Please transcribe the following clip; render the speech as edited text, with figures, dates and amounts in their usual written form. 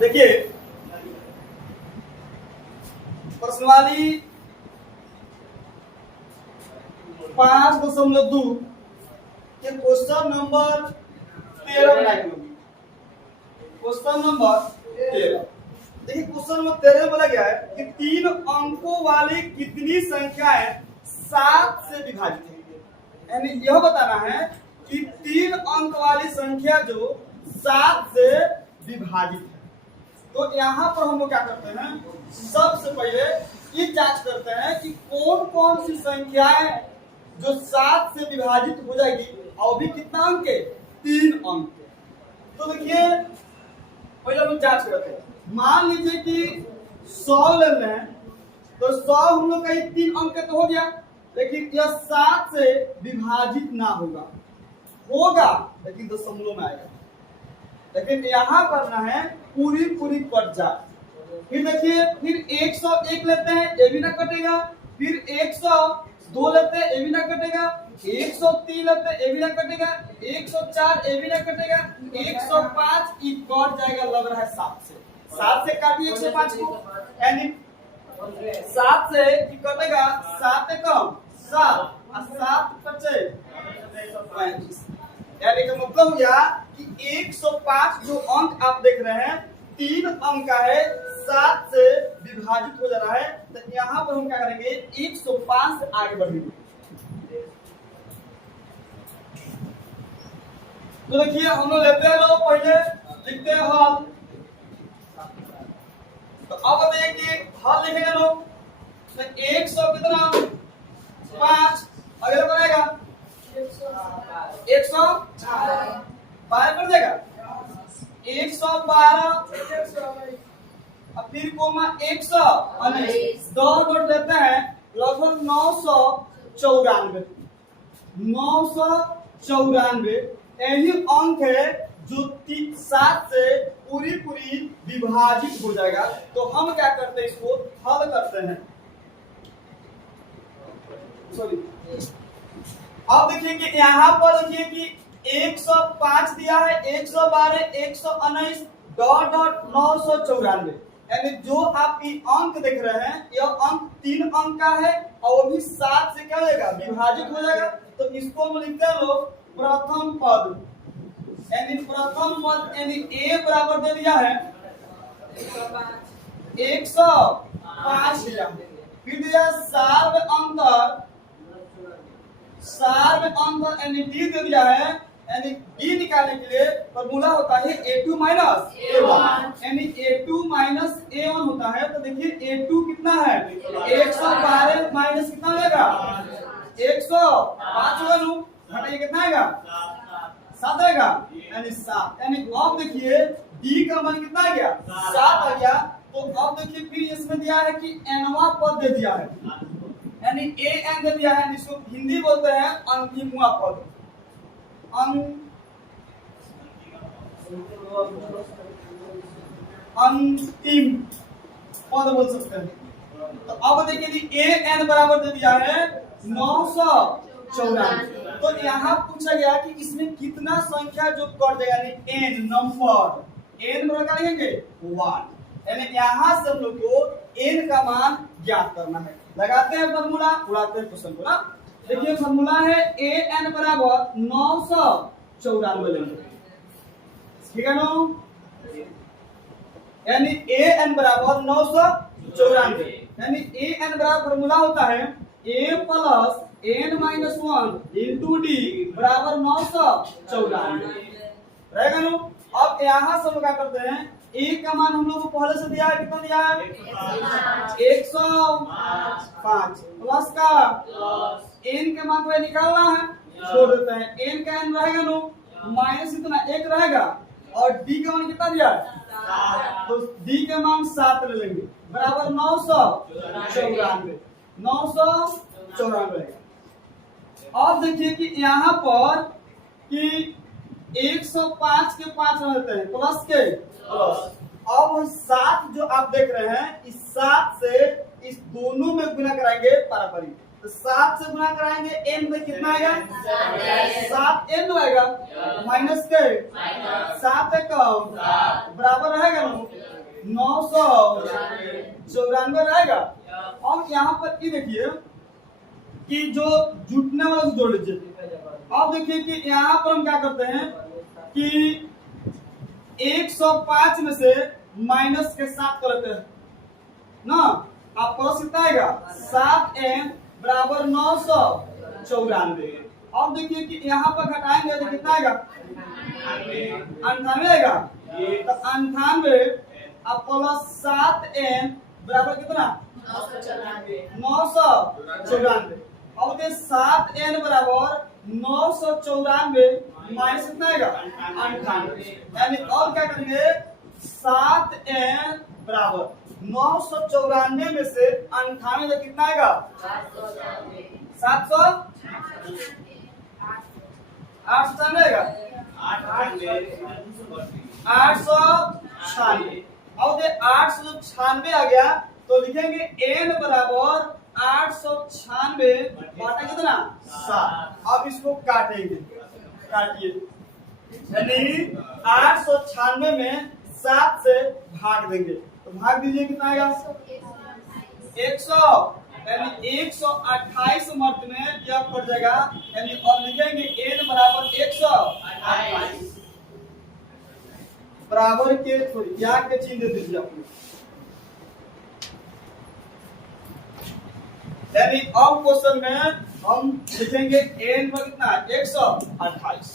देखिए प्रश्नवाली 5.2 के question number 13 बनाई होगी। क्वेश्चन नंबर 13, देखिए क्वेश्चन नंबर 13 बोला गया है कि 3 अंकों वाली कितनी संख्याएं 7 से विभाजित है। यानी यह बताना है कि 3 अंक वाली संख्या जो 7 से विभाजित है। तो यहाँ पर हम लोग क्या करते हैं, सबसे पहले ये जांच करते हैं कि कौन कौन सी संख्याएं जो 7 से विभाजित हो जाएगी और भी कितना अंक के 3 अंक के। तो देखिए पहले हम जांच करते हैं। मान लीजिए कि 100 ले रहे हैं तो 100 हम लोग का 3 अंक का तो हो गया, लेकिन यह 7 से विभाजित ना होगा लेकिन दशमलव में आएगा। लेकिन यहाँ करना है पूरी कट जाए। फिर देखिए फिर 101 लेते हैं, ये भी ना कटेगा। फिर 102 लेते हैं, ये भी ना कटेगा। 103 लेते हैं, ये भी ना कटेगा। 104 ये भी ना कटेगा। 105 ये कट जाएगा, लग रहा है 7 से काटिए 105 को, यानी 7 से कटेगा 7 कम 7 और 7 बचे 35। यानी का मतलब हुआ कि 105 जो अंक आप देख रहे हैं 3 अंक का है, 7 से विभाजित हो जा रहा है। तो यहाँ पर हम क्या करेंगे 105 से आगे बढ़ेंगे। तो देखिए हम लोग लेते हैं, लोग पहले लिखते हैं हल। तो अब बताइए कि हल लिखेंगे लोग तो 100 कितना 5 अगला बनाएगा 112 कर देगा 112 और फिर कोमा 119 दो जोड़ देते हैं लगभग 994 यही अंक है जो 7 से पूरी विभाजित हो जाएगा। तो हम क्या करते हैं, इसको हल करते हैं। सॉरी अब देखिए कि यहाँ पर देखिए कि 105 दिया है, 112 119 डॉट 994, यानी जो आप ये अंक देख रहे हैं यह अंक 3 अंक का है और वो भी 7 से क्या हो जाएगा विभाजित हो जाएगा। तो इसको हम लिखते हैं लोग प्रथम पद, यानी ए बराबर दे दिया है 105 दिया, फिर दिया सार में अंतर यानी डी दे दिया है। यानी डी निकालने के लिए फॉर्मूला होता है a2 माइनस a1, यानी a2 माइनस a1 होता है। तो देखिए a2 कितना है 112 माइनस कितना होगा 105 होगा, घटाइए कितना आएगा 7 आएगा, यानी 7। यानी अब देखिए डी का मान कितना आ गया 7 आ गया। तो अब देखिए फिर इसमें दिया है कि nवां पद दे दिया है, यानी an दे दिया है, जिसको हिंदी बोलते हैं अंतिमवा पद, अंतिम पद बोल सकते हैं। तो अब देखिए an बराबर दे दिया है 994। तो यहाँ पूछा गया कि इसमें कितना संख्या जो कट जाएगा, यानी n नंबर, n बराबर करेंगे 1, यानी यहाँ से हम लोग को n का मान ज्ञात करना है। लगाते हैं फॉर्मूला, उड़ाते हैं क्वेश्चन को ना। देखिए फॉर्मूला है an बराबर 994 लेंगे, ठीक है ना, यानी an बराबर 994, यानी an बराबर फॉर्मूला होता है a plus n minus 1 into D बराबर 994 रहेगा ना। अब यहाँ से हम क्या करते हैं, a का मान हम लोग को पहले से दिया है, कितना दिया है 105 प्लस का n के मान को निकालना है, छोड़ देते हैं। n का n रहेगा नो माइनस इतना 1 रहेगा और d का मान कितना दिया है, तो d के मान 7 ले लेंगे बराबर 994 रहेगा। अब देखिए कि यहाँ पर कि 105 के 5 रहते हैं प्लस के प्लस। अब 7 जो आप देख रहे हैं इस 7 से इस दोनों में गुना कराएंगे पारापरी, तो 7 से गुना कराएंगे n में कितना आएगा 7n आएगा माइनस के 7 कम बराबर रहेगा ना 994 रहेगा। अब यहाँ पर ये देखिए कि जो जुटने वाला से जोड़ लीजिए। अब देखिए कि यहाँ पर हम क्या करते हैं कि 105 में से माइनस के 7 करते हैं ना, आप प्लस कितना आएगा 7n बराबर 994। अब देखिए कि यहाँ पर घटाएंगे तो कितना आएगा 98 आएगा। तो 98 अब प्लस 7n बराबर कितना 994। अब देखिए 7n बराबर 994 माइनस कितना आएगा 98। यानी और क्या करेंगे 7n बराबर 994 में से 98 कितना आएगा 700 896 आएगा 896। अब 896 आ गया तो लिखेंगे n बराबर 896 बाटा कितना 7। अब इसको काटेंगे, काटिए यानी 896 में 7 से भाग देंगे तो भाग दीजिए कितना आएगा 100। यानी 128 मर्द में यह पड़ जाएगा। यानी और लिखेंगे n बराबर 128 बराबर के थोड़ी क्या के चिन्ह दे दीजिए आपको। यानी अब क्वेश्चन में हम लिखेंगे n पर कितना 128।